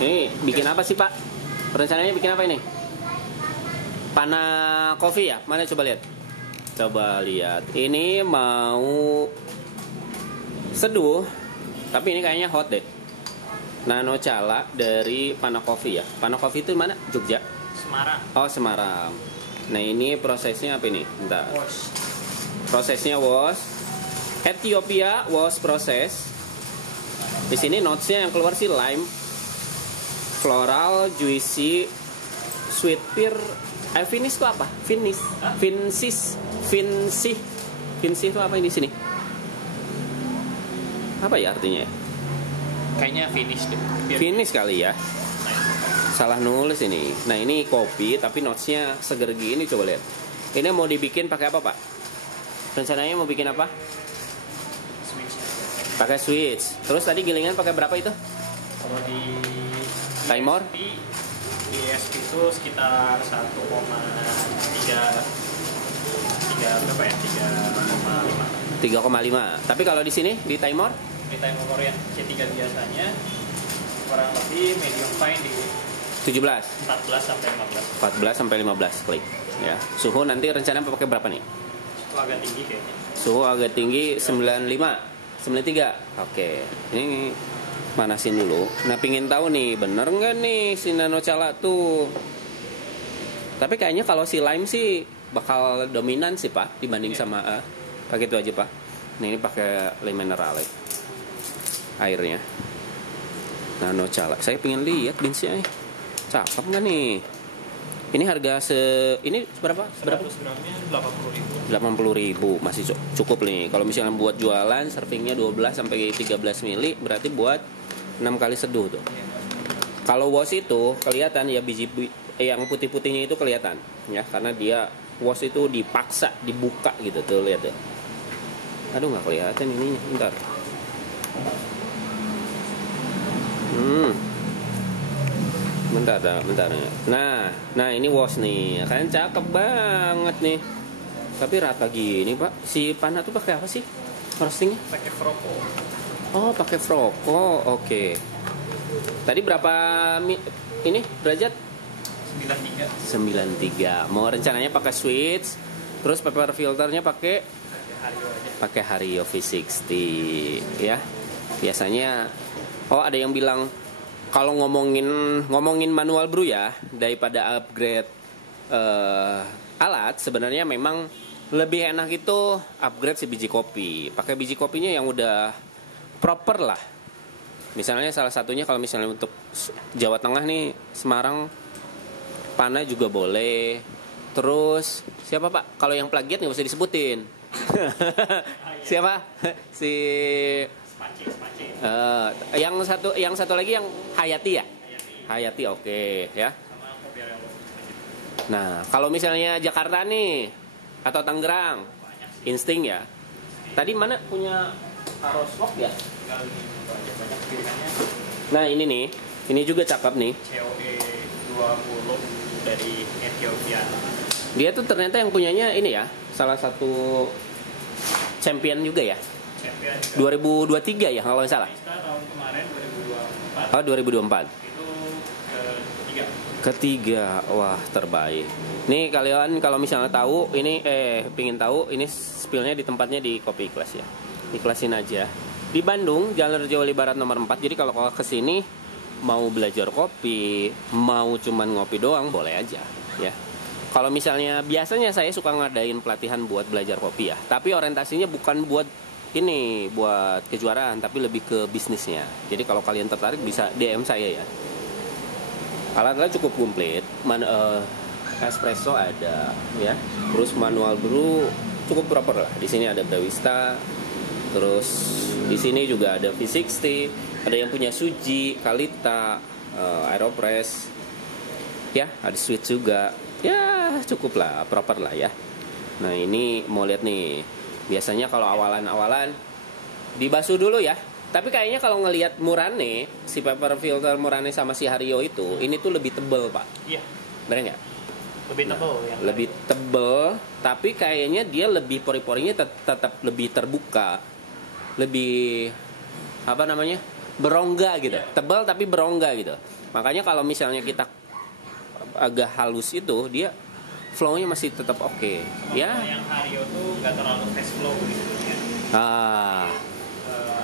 Ini bikin apa sih Pak? Rencananya bikin apa ini? Pana coffee ya? Mana coba lihat? Coba lihat. Ini mau seduh, tapi ini kayaknya hot deh. Nano Cala dari Pana Coffee ya. Pana Coffee itu mana? Jogja? Semarang. Oh, Semarang. Nah, ini prosesnya apa ini? Bentar. Wash. Prosesnya wash. Ethiopia wash proses. Di sini notesnya yang keluar sih lime, floral, juicy, sweet pear. Finish itu apa? Finish. Finsih itu apa ini di sini? Apa ya artinya? Kayaknya finish deh. Finish kali ya. Salah nulis ini. Nah, ini kopi tapi notesnya seger gini, coba lihat. Ini mau dibikin pakai apa, Pak? Rencananya mau bikin apa? Pakai switch. Terus tadi gilingan pakai berapa itu? Kalau di Timor? Di ESP itu sekitar 3 berapa ya? 3,5. 3,5. Tapi kalau di sini di Timor? Di Timor yang C3 biasanya kurang lebih medium fine di 17. 14 sampai 15. 14 sampai 15 klik ya. Suhu nanti rencana pakai berapa nih? Itu agak tinggi kayaknya. Suhu agak tinggi 95, 93. Oke. Ini manasin dulu. Nah, pingin tahu nih, bener nggak nih si Nano Cala tuh? Tapi kayaknya kalau si lime sih bakal dominan sih Pak dibanding sama pakai itu aja Pak. Nah, ini pakai lime mineral airnya. Nano Cala. Saya pengen lihat binsnya. Cakep nggak nih? Ini harga ini berapa? 100 gramnya 80.000. 80.000 masih cukup nih. Kalau misalnya buat jualan servingnya 12 sampai 13 mili berarti buat 6 kali seduh tuh. Kalau wash itu kelihatan ya biji yang putih-putihnya itu kelihatan ya karena dia wash itu dipaksa dibuka gitu tuh lihat deh. Aduh nggak kelihatan ininya. Bentar. Bentar. Nah ini wash nih, kan cakep banget nih. Tapi rata gini Pak. Si Pana tuh pakai apa sih roastingnya? Pakai Froco. Oh, pakai Froco. Oke. Tadi berapa ini derajat? 93. Mau rencananya pakai switch, terus paper filternya pakai Hario V60 ya. Biasanya ada yang bilang kalau ngomongin manual brew ya, daripada upgrade alat, sebenarnya memang lebih enak itu upgrade si biji kopi. Pakai biji kopinya yang udah proper lah. Misalnya salah satunya kalau misalnya untuk Jawa Tengah nih, Semarang, Pana juga boleh. Terus siapa Pak? Kalau yang plagiat nggak usah disebutin. Siapa? Si yang satu lagi yang Hayati ya? Hayati oke ya. Nah, kalau misalnya Jakarta nih atau Tangerang, Insting ya. Tadi mana punya Aroswok ya? Nah, ini nih. Ini juga cakep nih. COE 20 dari Ethiopia. Dia tuh ternyata yang punyanya ini ya, salah satu champion juga ya. Champion 2023 ya kalau nggak salah. Tahun kemarin 2024. Oh, 2024. Itu Ketiga, wah terbaik. Nih kalian kalau misalnya tahu ini pingin tahu ini spillnya di tempatnya di Kopi Ikhlas ya. Ikhlasin aja. Di Bandung, Jalan Rejawali Barat nomor 4. Jadi kalau kesini mau belajar kopi, mau cuman ngopi doang boleh aja ya. Kalau misalnya biasanya saya suka ngadain pelatihan buat belajar kopi ya. Tapi orientasinya bukan buat buat kejuaraan tapi lebih ke bisnisnya. Jadi kalau kalian tertarik bisa DM saya ya. Alat-alat cukup komplit, espresso ada, ya. Terus manual brew cukup proper lah. Di sini ada Brewista, terus di sini juga ada V60, ada yang punya Suji, Kalita, Aeropress, ya. Ada Sweet juga, ya cukup lah, proper lah ya. Nah ini mau lihat nih, biasanya kalau awalan-awalan dibasuh dulu ya. Tapi kayaknya kalau ngelihat Murane, si paper filter Murane sama si Hario itu, ini tuh lebih tebel Pak. Iya. Bener nggak? Lebih tebel ya. Lebih tebel, tapi kayaknya dia lebih pori-porinya tetap lebih terbuka, lebih apa namanya? berongga gitu, tebal tapi berongga gitu. Makanya kalau misalnya kita agak halus itu dia flow-nya masih tetap oke. Ya. Yang Hario tuh nggak terlalu fast flow gitu ya.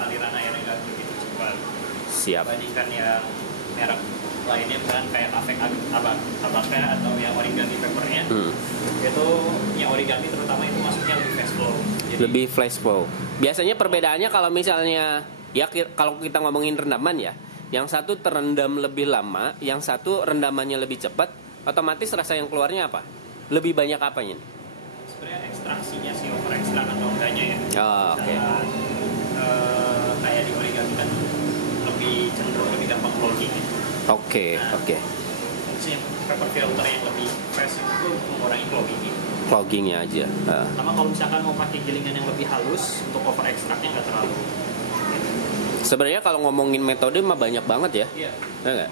Aliran airnya nggak begitu cepat. Siap. Dibandingkan yang merek lainnya misalkan kayak Abaka atau yang origami papernya, itu yang origami terutama itu masuknya lebih fast flow. Jadi, lebih flash flow. Biasanya perbedaannya kalau misalnya ya kalau kita ngomongin rendaman ya, yang satu terendam lebih lama, yang satu rendamannya lebih cepat, otomatis rasa yang keluarnya apa? Lebih banyak apanya nih? sebenarnya ekstraksinya sih over ekstrak atau enggaknya ya. Oh, oke. Kayak di origami kan lebih cenderung lebih gampang clogging. Oke. Maksudnya paper filter yang lebih fresh itu mengurangi clogging. Cloggingnya aja. Sama kalau misalkan mau pakai gilingan yang lebih halus untuk over ekstraknya nggak terlalu. Sebenarnya kalau ngomongin metode mah banyak banget ya. Iya. Enggak?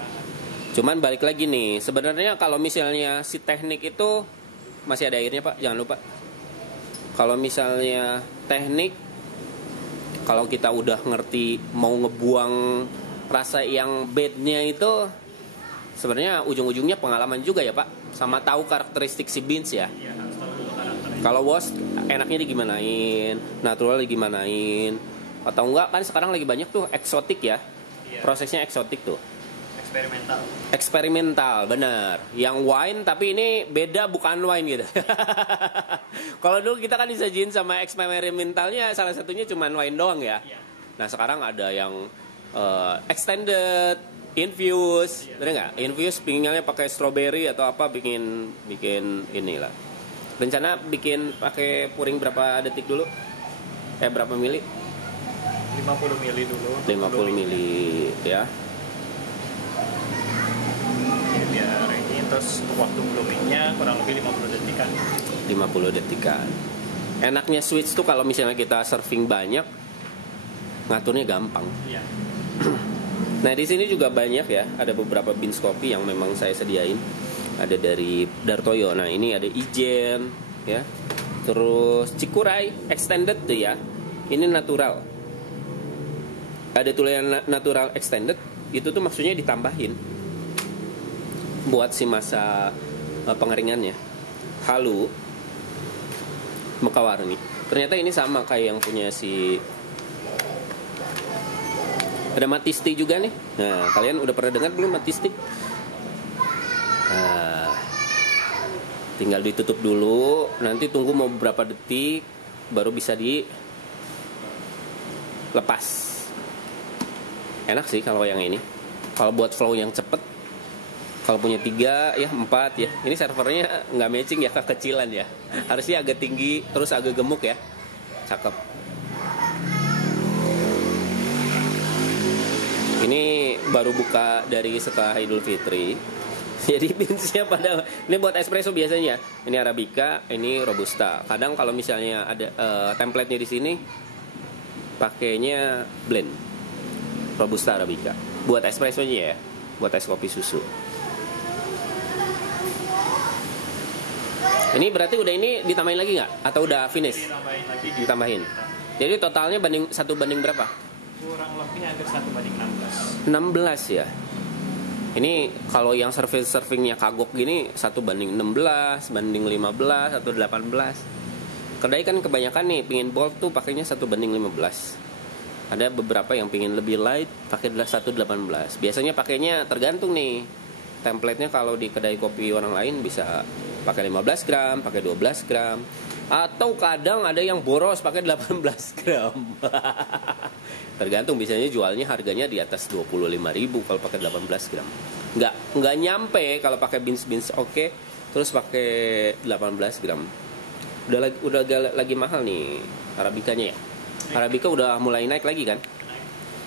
Cuman balik lagi nih, sebenarnya kalau misalnya si teknik itu masih ada airnya Pak, jangan lupa. Kalau misalnya teknik, kalau kita udah ngerti mau ngebuang rasa yang badnya itu, sebenarnya ujung-ujungnya pengalaman juga ya Pak, sama tahu karakteristik si beans ya. Iya, harus tahu dulu karakternya. Kalau wash enaknya digimanain, natural digimanain, atau enggak kan sekarang lagi banyak tuh eksotik ya, prosesnya eksotik tuh. Eksperimental, bener. Yang wine tapi ini beda, bukan wine gitu. Kalau dulu kita kan disajiin sama eksperimentalnya, salah satunya cuma wine doang ya. Nah sekarang ada yang extended, infused, bener nggak? Infused pinginnya pakai strawberry atau apa, bikin inilah. Rencana bikin pakai puring berapa detik dulu? Berapa mili? 50 mili dulu. 50 mili ya. Biar ini terus waktu bloomingnya kurang lebih 50 detikan. 50 detikan. Enaknya switch tuh kalau misalnya kita serving banyak, ngaturnya gampang. Iya. Nah di sini juga banyak ya, ada beberapa beans kopi yang memang saya sediain. Ada dari Dartoyo. Nah ini ada Ijen, ya. Terus Cikuray extended tuh ya. Ini natural. Ada tulisan natural extended, itu tuh maksudnya ditambahin buat si masa pengeringannya. Halu Mekawarni. Ternyata ini sama kayak yang punya si ada Matisti juga nih. Nah, kalian udah pernah dengar belum Matisti? Nah, tinggal ditutup dulu, nanti tunggu mau beberapa detik baru bisa dilepas. Enak sih kalau yang ini. Kalau buat flow yang cepet, kalau punya 3 ya 4 ya. Ini servernya nggak matching ya, kekecilan ya. Harusnya agak tinggi terus agak gemuk ya. Cakep. Ini baru buka dari setelah Idul Fitri. Jadi beansnya pada ini buat espresso biasanya. Ini Arabica, ini Robusta. Kadang kalau misalnya ada template-nya di sini pakainya blend Robusta Arabica. Buat espressonya ya, buat es kopi susu. Ini berarti udah ini ditambahin lagi nggak? Atau udah finish? Ditambahin lagi. Ditambahin. Jadi totalnya satu banding berapa? Kurang lebih hampir 1/16. 16 ya. Ini kalau yang servingnya kagok gini 1/16, banding 15 atau 18. Kedai kan kebanyakan nih pingin bold tuh pakainya 1/15. Ada beberapa yang pingin lebih light pakai 1/18. Biasanya pakainya tergantung nih. Template-nya kalau di kedai kopi orang lain bisa pakai 15 gram, pakai 12 gram, atau kadang ada yang boros pakai 18 gram. Tergantung, biasanya jualnya harganya di atas 25.000 kalau pakai 18 gram. Nggak nyampe kalau pakai beans oke, terus pakai 18 gram. Udah lagi mahal nih Arabicanya ya. Arabica udah mulai naik lagi kan?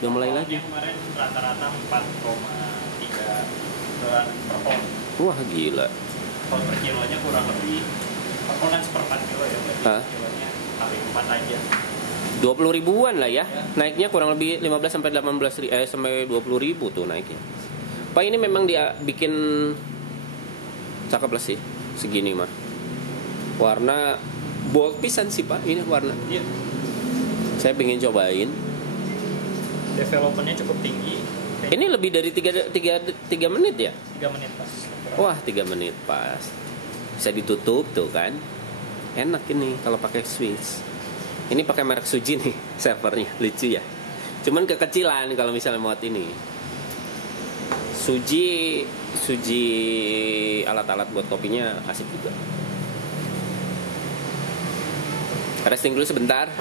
Udah mulai lagi. Kemarin rata-rata 4,3 dolar per pound. Wah gila. Kalau per kilonya kurang lebih, per pound kan seperempat kilo ya, berarti kilonya kali 4 aja. 20 ribuan lah ya. Naiknya kurang lebih 15 sampai 18 sampai 20 ribu tuh naiknya. Pak ini memang dia bikin cakep lah sih segini mah. Warna bold pisan sih Pak, ini warna. Iya. Saya pengen cobain. developmentnya cukup tinggi. Ini lebih dari 3 menit ya? 3 menit pas. Wah, 3 menit pas. Bisa ditutup tuh kan. Enak ini kalau pakai switch. Ini pakai merek Suji nih servernya, lucu ya. Cuman kekecilan kalau misalnya muat ini. Suji alat-alat buat kopinya asik juga. Resting dulu sebentar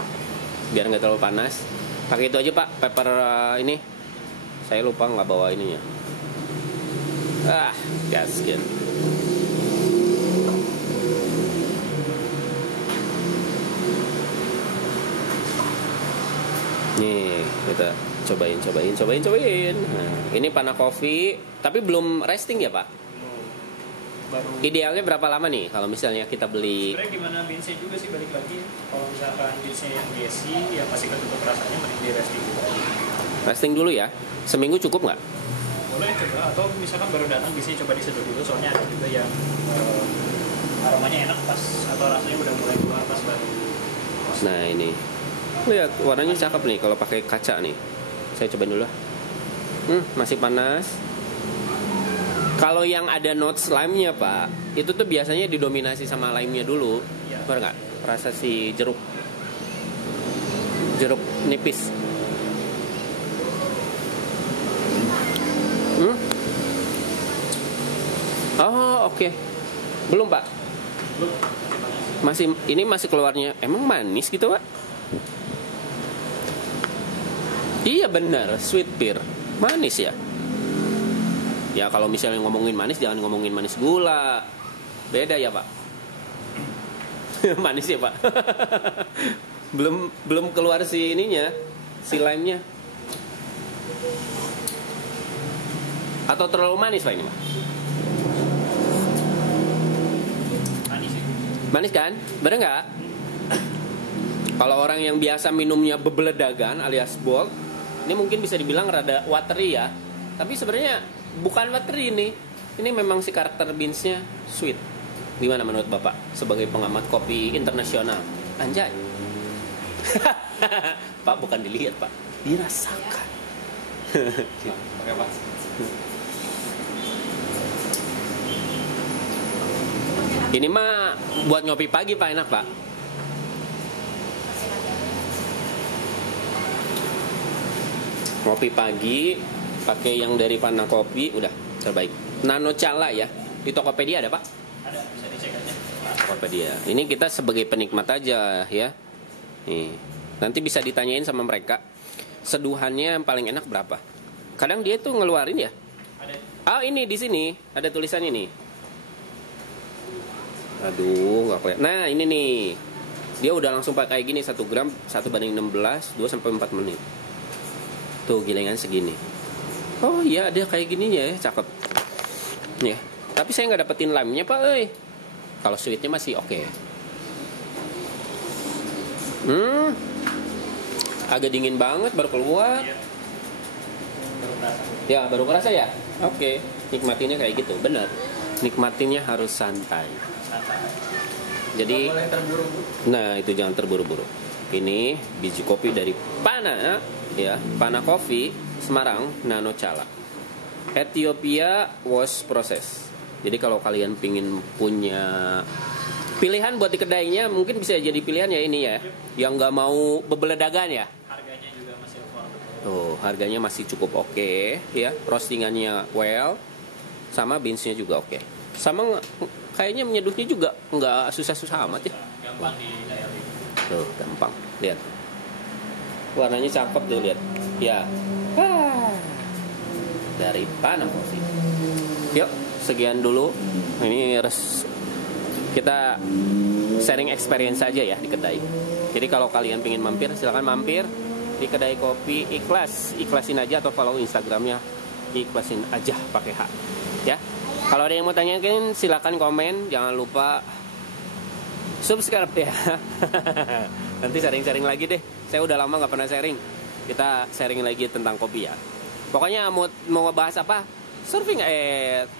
biar nggak terlalu panas. Pakai itu aja Pak, paper ini. Saya lupa nggak bawa ininya. Gaskin. Nih, kita cobain. Nah, ini panah kopi, tapi belum resting ya Pak? Baru. Idealnya berapa lama nih kalau misalnya kita beli? Sebenarnya gimana beansnya juga sih, balik lagi. Kalau misalkan beansnya yang Jesse, ya pasti ketutup rasanya mending di resting juga. Resting dulu ya? Seminggu cukup nggak? Boleh coba, atau misalkan baru datang bisa coba diseduh dulu, soalnya ada juga yang aromanya enak pas, atau rasanya udah mulai keluar pas baru. Nah ini, lihat warnanya cakep nih kalau pakai kaca nih. Saya cobain dulu. Masih panas. Kalau yang ada notes lime-nya Pak, itu tuh biasanya didominasi sama lime-nya dulu. Iya. Bener nggak? Rasa si jeruk nipis. Oh oke. Belum Pak. Ini masih keluarnya. Emang manis gitu Pak? Iya benar, sweet beer. Manis ya. Ya kalau misalnya ngomongin manis jangan ngomongin manis gula. Beda ya Pak. Manis ya Pak. belum keluar si ininya, si lime-nya. Atau terlalu manis Pak ini Pak? Manis sih. Manis kan? Bener nggak? Kalau orang yang biasa minumnya bebeledagan alias bold, ini mungkin bisa dibilang rada watery ya. Tapi sebenarnya bukan watery ini. Ini memang si karakter beansnya sweet. Gimana menurut Bapak sebagai pengamat kopi internasional? Anjay. Pak bukan dilihat Pak, dirasakan. Oke Pak. Ini mah buat ngopi pagi Pak, enak Pak. Ngopi pagi pakai yang dari panah kopi udah terbaik. Nano Cala ya. Di Tokopedia ada Pak? Ada, bisa dicek aja. Tokopedia. Ini kita sebagai penikmat aja ya. Nih, nanti bisa ditanyain sama mereka. Seduhannya yang paling enak berapa? Kadang dia tuh ngeluarin ya. Ada. Ini di sini ada tulisannya nih. Aduh, nggak kelihatan. Nah, ini nih. Dia udah langsung pakai gini 1 gram 1/16, 2-4 menit. Tuh gilingan segini. Oh iya ada kayak gininya ya, cakep. Ya, tapi saya nggak dapetin lime-nya Pak. Kalau sweetnya masih oke. Agak dingin banget baru keluar. Iya. Baru kerasa. Ya baru kerasa ya. Oke, nikmatinnya kayak gitu, benar. Nikmatinnya harus santai. Jadi, Nggak boleh terburu-buru. nah itu jangan terburu-buru. Ini biji kopi dari Pana, ya, Pana Coffee Semarang Nano Cala. Ethiopia wash process. Jadi kalau kalian pingin punya pilihan buat di kedainya, mungkin bisa jadi pilihan ya ini ya, yang nggak mau bebeledagan ya. Harganya juga masih affordable. Tuh, harganya masih cukup oke, ya. Roastingannya well, sama beansnya juga oke. Sama kayaknya menyeduhnya juga nggak susah-susah amat ya. Gampang di diary. Tuh, gampang. Lihat. Warnanya cakep tuh, lihat. Ya. Dari Pana Coffee. Yuk, sekian dulu. Ini kita sharing experience aja ya di kedai. Jadi kalau kalian pengen mampir, silakan mampir di kedai kopi Ikhlas. Ikhlasin aja atau follow Instagramnya Ikhlasin aja pakai H. Ya. Kalau ada yang mau tanyain silakan komen. Jangan lupa subscribe ya. Nanti sharing-sharing lagi deh. Saya udah lama nggak pernah sharing. Kita sharing lagi tentang kopi ya. Pokoknya mau ngebahas apa? Surfing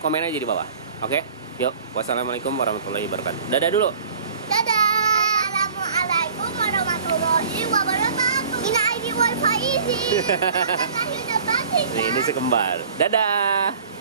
komen aja di bawah. Oke? Yuk. Wassalamualaikum warahmatullahi wabarakatuh. Dadah dulu. Dadah. Assalamualaikum warahmatullahi wabarakatuh. Ina wifi easy. Nih, ini si kembar. Dadah.